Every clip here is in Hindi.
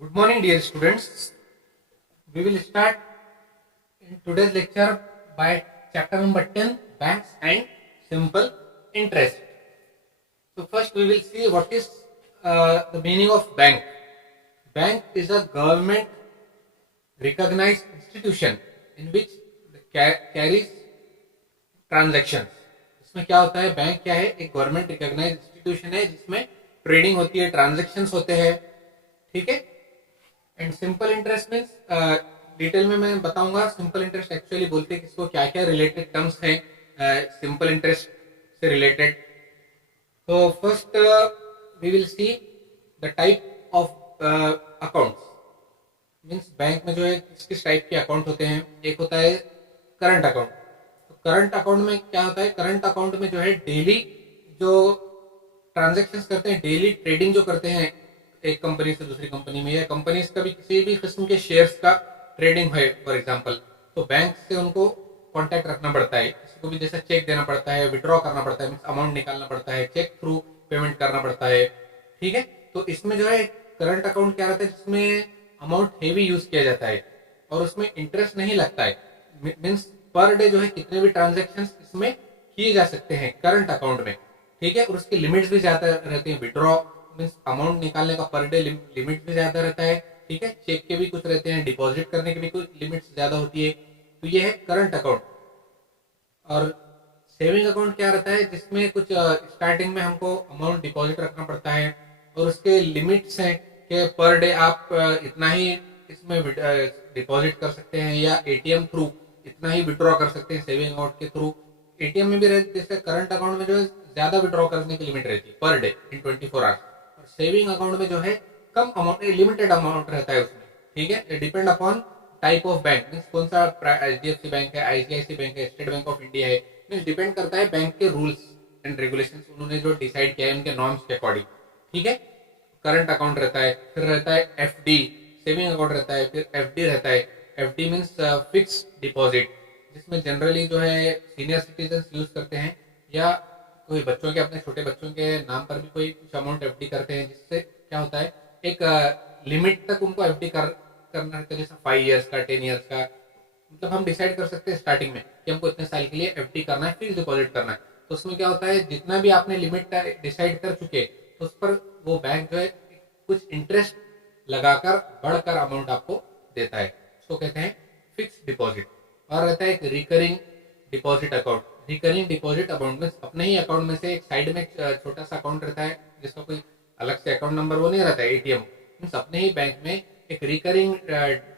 Good morning, dear students. We will start in today's lecture by chapter number 10, Banks and Simple Interest. So first we will see what is the meaning of bank. Bank is a government recognized institution in which carries transactions. इसमें क्या होता है, बैंक क्या है, एक गवर्नमेंट रिकॉग्नाइज्ड इंस्टीट्यूशन है जिसमें ट्रेडिंग होती है, ट्रांजैक्शंस होते हैं, ठीक है. And simple interest means detail में मैं बताऊंगा. सिंपल इंटरेस्ट एक्चुअली बोलते हैं किसको, क्या क्या रिलेटेड टर्म्स हैं सिंपल इंटरेस्ट से रिलेटेड. तो first we will see the type of accounts. Means bank में जो है किस किस टाइप के अकाउंट होते हैं. एक होता है करंट अकाउंट. तो करंट अकाउंट में क्या होता है, करंट अकाउंट में जो है डेली जो ट्रांजेक्शन्स करते हैं, डेली ट्रेडिंग जो करते हैं एक कंपनी से दूसरी कंपनी में, या कंपनी का भी किसी भी किस्म के शेयर्स का ट्रेडिंग है फॉर एग्जांपल, तो बैंक से उनको कांटेक्ट रखना पड़ता है. किसी को भी जैसे चेक देना पड़ता है, विड्रॉ करना पड़ता है, अमाउंट निकालना पड़ता है, चेक थ्रू पेमेंट करना पड़ता है, ठीक है. तो इसमें जो है करंट अकाउंट क्या रहता है, जिसमें अमाउंट हेवी यूज किया जाता है और उसमें इंटरेस्ट नहीं लगता है. मीन्स पर डे जो है कितने भी ट्रांजेक्शन इसमें किए जा सकते हैं करंट अकाउंट में, ठीक है. और उसकी लिमिट्स भी ज्यादा रहती है. विड्रॉ मीन्स अमाउंट निकालने का पर डे लिमिट भी ज्यादा रहता है, ठीक है. चेक के भी कुछ रहते हैं, डिपॉजिट करने के भी कुछ लिमिट्स ज्यादा होती है. तो ये है करंट अकाउंट. और सेविंग अकाउंट क्या रहता है, जिसमें कुछ स्टार्टिंग में हमको अमाउंट डिपॉजिट रखना पड़ता है और उसके लिमिट्स हैं कि पर डे आप इतना ही इसमें डिपॉजिट कर सकते हैं, या एटीएम थ्रू इतना ही विड्रॉ कर सकते हैं. सेविंग अकाउंट के थ्रू एटीएम में भी रहते, जैसे करंट अकाउंट में जो है ज्यादा विड्रॉ करने की लिमिट रहती है पर डे इन 24 आवर्स. और सेविंग अकाउंट में जो है कम अमाउंट, लिमिटेड अमाउंट रहता है उसमें, ठीक है. Depend upon type of bank, means कौन सा एचडीएफसी बैंक है, आईसीआईसी बैंक है, स्टेट बैंक ऑफ इंडिया है, मीन्स डिपेंड करता है बैंक के रूल्स एंड रेगुलेशन उन्होंने जो डिसाइड किया है उनके नॉर्म्स के अकॉर्डिंग, ठीक है. करंट अकाउंट रहता है, फिर रहता है एफडी. सेविंग अकाउंट रहता है, फिर एफडी रहता है. एफडी मीन्स फिक्स डिपॉजिट, जिसमें जनरली जो है सीनियर सिटीजन यूज करते हैं, या कोई बच्चों के, अपने छोटे बच्चों के नाम पर भी कोई कुछ अमाउंट एफडी करते हैं, जिससे क्या होता है एक लिमिट तक उनको एफडी करना रहता है, जैसे 5 ईयर्स का, 10 ईयर्स का. मतलब हम डिसाइड कर सकते हैं स्टार्टिंग में कि हमको इतने साल के लिए एफडी करना है, फिक्स डिपॉजिट करना है. तो उसमें क्या होता है, जितना भी आपने लिमिट डिसाइड कर चुके तो उस पर वो बैंक जो है कुछ इंटरेस्ट लगाकर बढ़कर अमाउंट आपको देता है. उसको कहते हैं फिक्स डिपॉजिट. और रहता है एक recurring deposit account. Recurring deposit account में अपने ही अकाउंट में से एक साइड में छोटा सा अकाउंट रहता है, जिसका कोई अलग से अकाउंट नंबर वो नहीं रहता है, एटीएम. मीन्स अपने ही बैंक में एक रिकरिंग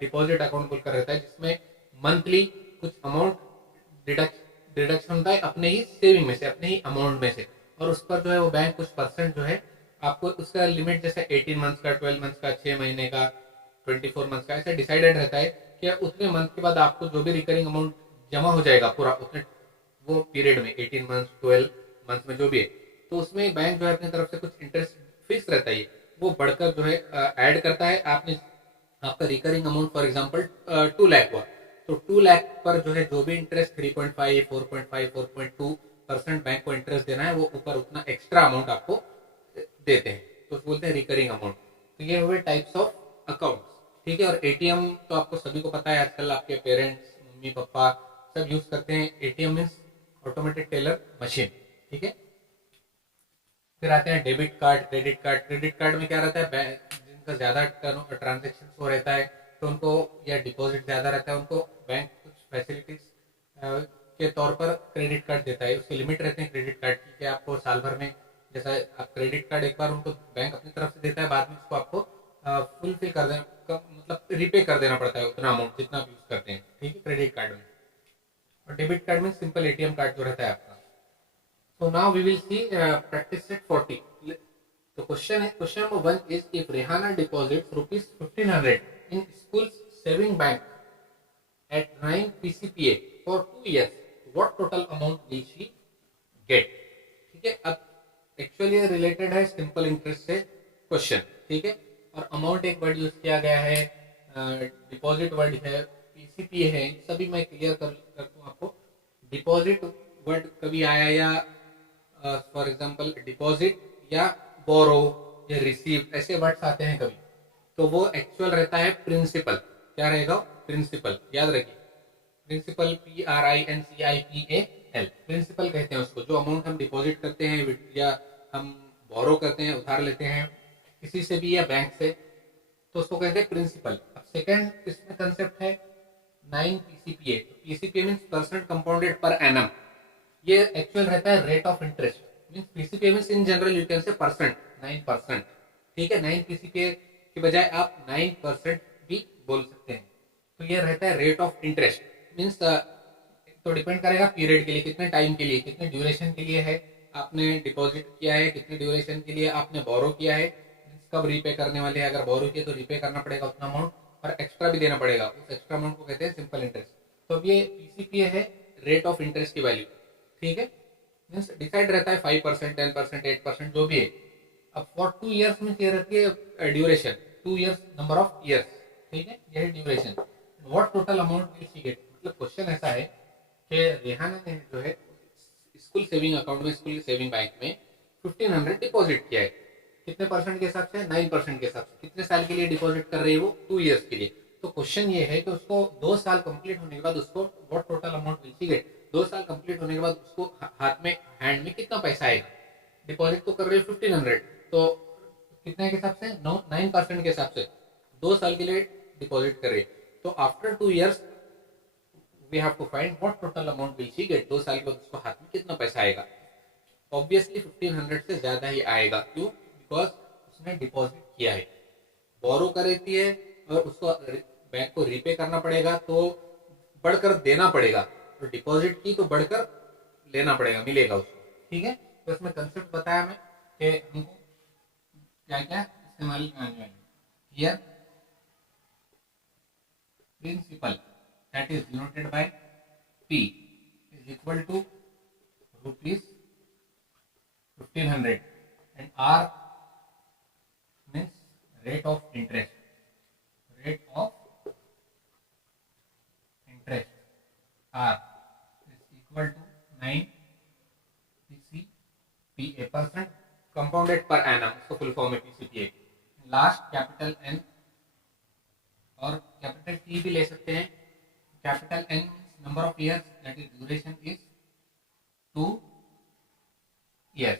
डिपॉजिट अकाउंट खुलकर रहता है, जिसमें मंथली कुछ अमाउंट डिडक्शन होता है अपने ही सेविंग में से, अपने ही अमाउंट में से. और उस पर जो है वो बैंक कुछ परसेंट जो है आपको, उसका लिमिट जैसे 18 मंथ्स का, 12 मंथ्स का, 6 महीने का, 24 मंथ्स का, ऐसा डिसाइडेड रहता है कि उतने मंथ के बाद आपको जो भी रिकरिंग अमाउंट जमा हो जाएगा पूरा उतने वो पीरियड में, 18 मंथ्स, 12 मंथ्स में जो भी है, तो उसमें बैंक जो है अपनी तरफ से कुछ इंटरेस्ट फिक्स रहता है, वो बढ़कर जो है ऐड करता है. आपने आपका recurring amount for example 2 lakh हुआ, तो 2 लाख पर जो है जो भी इंटरेस्ट 3.5, 4.5, 4.2% बैंक को इंटरेस्ट देना है, वो ऊपर उतना एक्स्ट्रा अमाउंट आपको देते हैं, तो बोलते हैं रिकरिंग अमाउंट. तो ये हुए टाइप्स ऑफ अकाउंट्स, ठीक है. और एटीएम तो आपको सभी को पता है, आजकल आपके पेरेंट्स, मम्मी पापा सब यूज करते हैं. ATM means automated teller machine, ठीक है. फिर आते हैं debit card, credit card. Credit card में क्या रहता है, जिनका ज्यादा ट्रांजेक्शन हो रहता है तो उनको, या डिपॉजिट ज्यादा रहता है, उनको बैंक कुछ फैसिलिटीज के तौर पर क्रेडिट कार्ड देता है. उसके लिमिट रहते हैं क्रेडिट कार्ड की, कि आपको साल भर में, जैसा आप क्रेडिट कार्ड एक बार उनको बैंक अपनी तरफ से देता है, बाद में उसको आपको फुलफिल कर देना, मतलब रिपे कर देना पड़ता है उतना अमाउंट जितना आप यूज करते हैं, ठीक है, क्रेडिट कार्ड में. और डेबिट कार्ड में सिंपल एटीएम कार्ड जो रहता है आपका. So now we will see practice set 40. The question number 1 is, if Rehana deposits rupees 1500 in school's saving bank at 9 PCPA for 2 years, what total amount will she get? ठीक है. अब एक्चुअली रिलेटेड है सिंपल इंटरेस्ट से क्वेश्चन, ठीक है. और अमाउंट एक वर्ड यूज किया गया है, डिपॉजिट वर्ड है, पीसीपीए है, सभी मैं क्लियर कर दूं आपको. डिपॉजिट वर्ड कभी आया, या फॉर एग्जांपल डिपॉजिट या बोरो या रिसीव, ऐसे वर्ड्स आते हैं कभी, तो वो एक्चुअल रहता है प्रिंसिपल। क्या रहेगा? प्रिंसिपल। याद रखिए, प्रिंसिपल PRINCIPAL, प्रिंसिपल कहते हैं उसको। जो अमाउंट हम डिपॉजिट करते हैं या हम बोरो करते हैं, उधार लेते हैं किसी से भी या बैंक से, तो उसको कहते हैं प्रिंसिपल। अब सेकंड इसमें कंसेप्ट है 9 PCPA। PCPA means percent compounded per annum. ये एक्चुअल रहता है rate of interest. Means PCPA means in general you can say percent, 9%। ठीक है, 9 PCPA के बजाय आप 9% भी बोल सकते हैं। तो ये रहता है रेट ऑफ इंटरेस्ट। मीन्स तो डिपेंड करेगा पीरियड के लिए, कितने टाइम के लिए, कितने ड्यूरेशन के लिए है आपने डिपॉजिट किया है, कितने ड्यूरेशन के लिए आपने बोरो किया है, कब रीपे करने वाले हैं। अगर बोरो किए तो रीपे करना पड़ेगा उतना अमाउंट, और एक्स्ट्रा भी देना पड़ेगा। उस एक्स्ट्रा अमाउंट को कहते हैं सिंपल इंटरेस्ट। तो अब ये PCPA है रेट ऑफ इंटरेस्ट की वैल्यू। ठीक है, मीन्स डिसाइड रहता है 5%, 10%, 8% जो भी है। अब फॉर 2 ईयर्स में ये रहती है duration, 2 years, number of years. ठीक है, यह है duration. What total amount will she gate? मतलब क्वेश्चन ऐसा है कि रेहाना ने जो है स्कूल सेविंग अकाउंट में, स्कूल सेविंग बैंक में 1500 डिपॉजिट किया है। कितने परसेंट के हिसाब से? 9% के हिसाब से। कितने साल के लिए डिपॉजिट कर रही है वो? 2 ईयर्स के लिए। तो क्वेश्चन ये है कि उसको 2 साल कंप्लीट होने के बाद उसको what total amount will she get? 2 साल कंप्लीट होने के बाद उसको हाथ में, हैंड में कितना पैसा आएगा? डिपॉजिट तो कर रही है 1500, तो कितने के हिसाब से? 9% के हिसाब से 2 साल के लिए डिपॉजिट कर रही है। तो after 2 years we have to find what total amount will she get. 2 साल के बाद उसको हाथ में कितना पैसा आएगा? ऑब्वियसली 1500 से ज्यादा ही आएगा। क्यों? बिकॉज उसने डिपॉजिट किया है। बोरो कर रहती है और उसको बैंक को रीपे करना पड़ेगा, तो बढ़कर देना पड़ेगा। तो डिपॉजिट की तो बढ़कर लेना पड़ेगा, मिलेगा उसको। ठीक है, तो इसमें कंसेप्ट बताया मैं कि हमको क्या क्या इस्तेमाल करने वाले। Here principal that is denoted by P is equal to rupees 1500 and R means rate of interest. Rate of interest R is equal to 9 PCPA, percent compounded per annum. इसको फुल फॉर्म में PCPA। लास्ट कैपिटल N और कैपिटल T भी ले सकते हैं। Capital N number of years, that is duration is 2 years.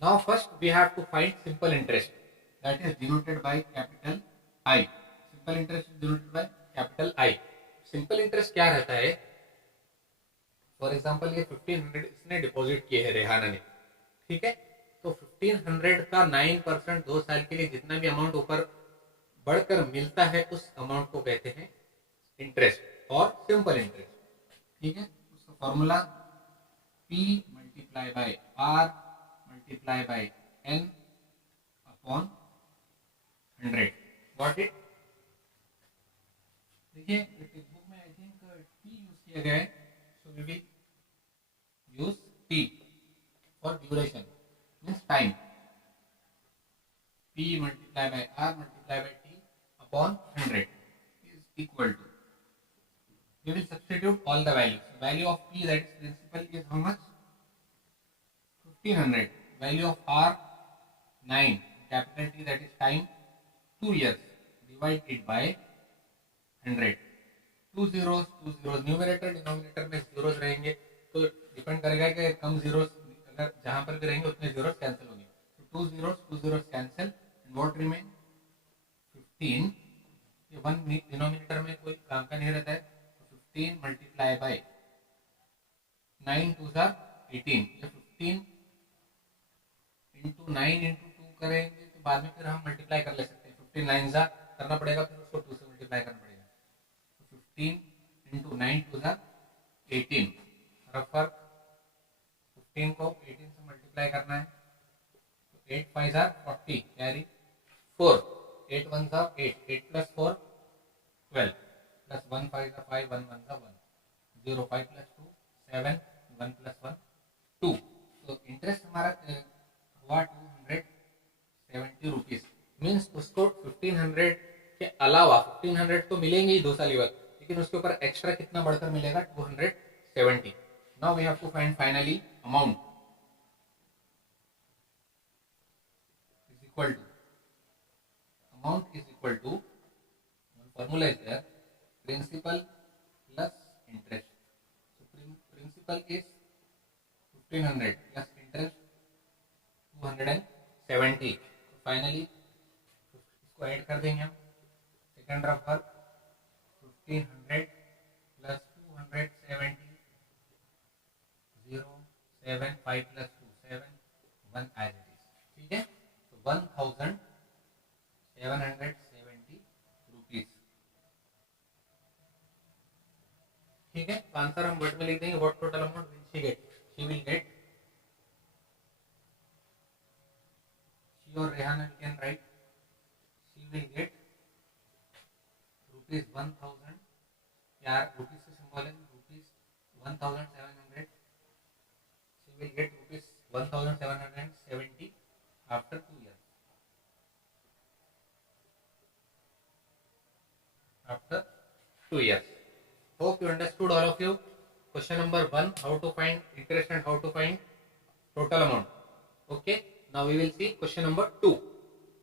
Now first we have to find simple interest, that is denoted by capital I. Simple interest is denoted by capital I. Simple interest क्या रहता है? फॉर एग्जाम्पल ये 1500 इसने डिपॉजिट किए है रेहाना ने। ठीक है, तो 1500 का 9% 2 साल के लिए जितना भी अमाउंट ऊपर बढ़कर मिलता है उस अमाउंट को कहते हैं इंटरेस्ट और सिंपल इंटरेस्ट। ठीक है, उसका formula P multiply by R multiply by N upon 100। Got it? देखिए टेक्स्ट बुक में आई थिंक T यूज किया गया है, so we will use T for duration means time. P multiply by R multiply by T upon 100 is equal to, we will substitute all the values. Value of P, that is principal, is how much? 1500. Value of R 9. Capital T, that is time, 2 years. Divide it by 100. 2 zeros, 2 zeros. Numerator denominator में zeros रहेंगे, तो डिपेंड करेगा कि कम zeros अगर जहां पर भी रहेंगे उतने zeros कैंसिल होंगे। तो 2 zeros cancel and what remain? 15. ये 1 डिनोमिनेटर में कोई काम का नहीं रहता है, 15 मल्टीप्लाई बाय 9 2 जार 18। ये 15 इंटू 9 इंटू 2 करेंगे तो बाद में फिर हम मल्टीप्लाई कर ले सकते हैं। 15 9 जार करना पड़ेगा, फिर उसको 2 से मल्टीप्लाई करना पड़ेगा। तो 15 इंटू 9 2 जार 18। रफर 15 को 18 से मल्टीप्लाई करना है, तो 8 5 jar 40 carry 4, 8 1 jar 8, 8 plus 4 12 plus 1 5 jar 5, 1 1 jar 1, 0 5 plus 2 7, 1 plus 1 2। तो इंटरेस्ट हमारा हुआ 270 रुपीज। मीन्स उसको 1500 के अलावा 1500 तो मिलेंगे ही 2 साल बाद, लेकिन उसके ऊपर एक्स्ट्रा कितना बढ़कर मिलेगा? 270। Now we have to find finally amount is equal to, amount is equal to, one formula is there, principal plus interest. So principal is 1500 plus interest 270. So finally इसको ऐड कर देंगे हम. Second rough work 1500 plus 270, 0 7 5 plus 2 7 1 as it is. ठीक है. तो 1770 रुपीज. ठीक है. तो आंसर हम वर्ड में लिख देंगे. What total amount will she get? She will get, she और Rehana can write, she will get rupees 1000. यार रुपीज से सिंबल है, rupees 1700. She will get rupees 1770 after 2 years. After 2 years. Hope you understood, all of you. Question number 1, how to find interest and how to find total amount. Okay. Now we will see question number 2.